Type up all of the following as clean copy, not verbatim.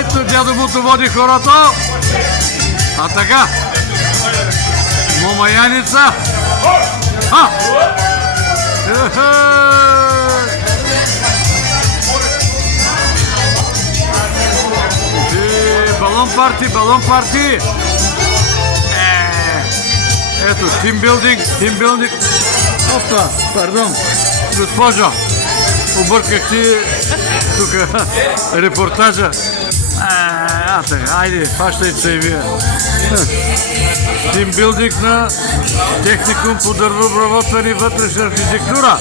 Ето, дядо Буто води хорото. А така. Мома Яница. Балон парти, балон парти. Ето, тимбилдинг. Опа, пардон. Госпожо, обърках ти тук репортажа. Айде, фащайте се и вие. Тимбилдинг на техникум по дървообработване и вътрешна архитектура.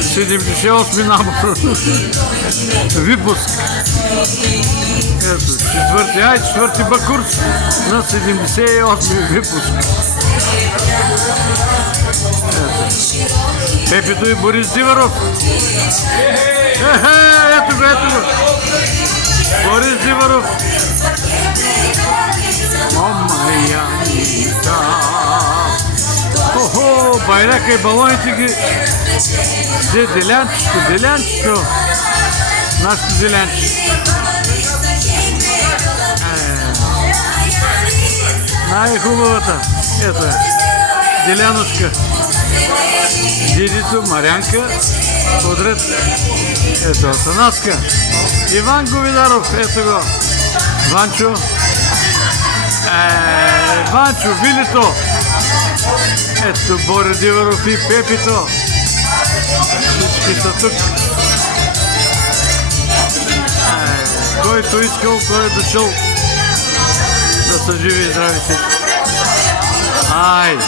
78 набор. Випуск. Ето, четвърти Б курс на 78 випуск. Пепито и Борис Диваров. Ето го. Борис Диваров. Мома Яница. Охо, байрака и балоните ги. Взе делянчето. Нашето делянче. Най-хубавата. Ето е. Делянушка. Дидито, Марянка. Подред. Ето, Атанаска. Иван Говидаров. Ето го. Ванчо. Ванчо, Вилито. Ето, Боре Диваров и Пепито. Всички са тук. Който искал, той е дошъл. Да са живи и здрави всички. Айде!